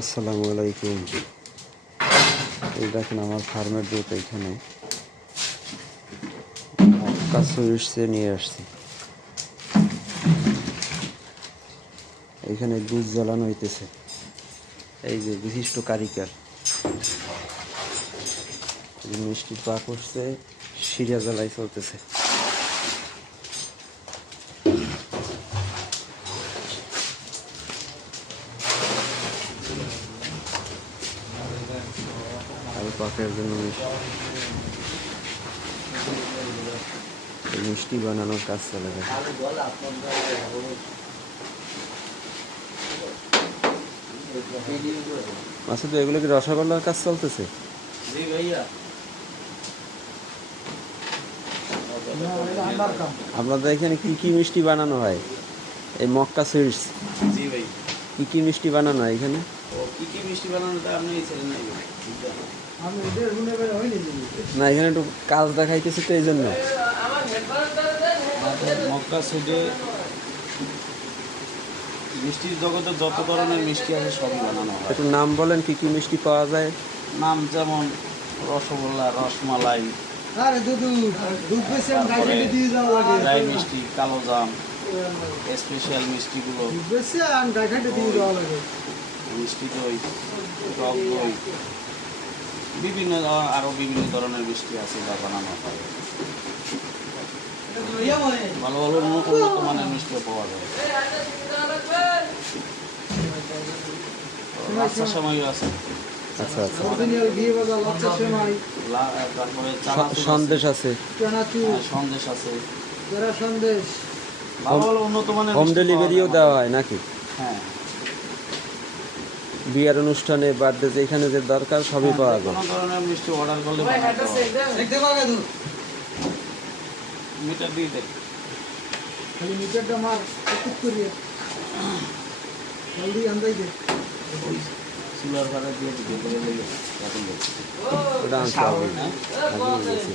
আসসালামু আলাইকুম। এই দেখেন আমার ফার্মের দুধ এইখানে মক্কা সুইটসে নিয়ে আসছি। এইখানে দুধ জ্বালানো হইতেছে। এই যে বিশিষ্ট কারিগর মিষ্টি পাক করছে, শিরা জ্বালাই চলতেছে। আর পাকের জন্য মিষ্টি বানানোর কাজ চলে যায়। আচ্ছা, তো এগুলো কি রসগোল্লার কাজ চলতেছে? আপনাদের এখানে কি কি মিষ্টি বানানো হয়? এই মক্কা সুইটস কি কি মিষ্টি বানানো হয় এখানে? না, এখানে একটু কাজ দেখাইতেছি তো এই জন্য। মক্কা সুইটে মিষ্টির জগতে যত ধরনের মিষ্টি আছে সবই বানানো হয়। একটু নাম বলেন, কি কি মিষ্টি পাওয়া যায়? নাম যেমন রসগোল্লা, রসমালাই, ড্রাই মিষ্টি, কালো জাম, স্পেশাল মিষ্টিগুলো, মিষ্টি দই, টক দই, আরো বিভিন্ন ধরনের মিষ্টি আছে যা বানানো হয়। ভালো ভালো উন্নত মানের মিষ্টিও পাওয়া যায়। লাচ্ছা সেমাইও আছে। আচ্ছা আচ্ছা, তারপরে সন্দেশ আছে, সন্দেশ আছে। ভালো ভালো উন্নত মানের হোম ডেলিভারিও দেওয়া হয় নাকি? হ্যাঁ, বিয়ের অনুষ্ঠানে, বার্থডে, যেখানে যে দরকার সবই পাওয়া যায়। কোনো ধরনের মিষ্টি অর্ডার করলে মিটার দিয়ে দেয়। মিটারটা মার জলদি আন্দাই দে। চুলার ভাড়া দিয়ে দিতে বলে লইলে এখন বলছি ওটা আনতে হবে না, আগে গেছি।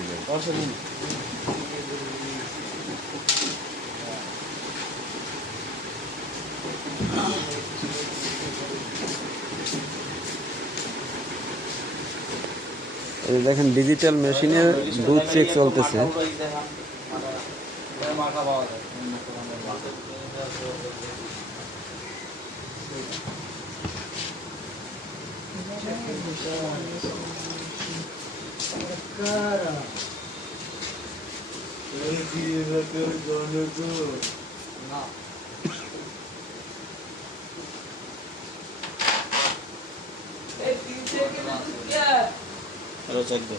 এই দেখেন ডিজিটাল মেশিনে দুধ চেক চলতেছে। চেক দে।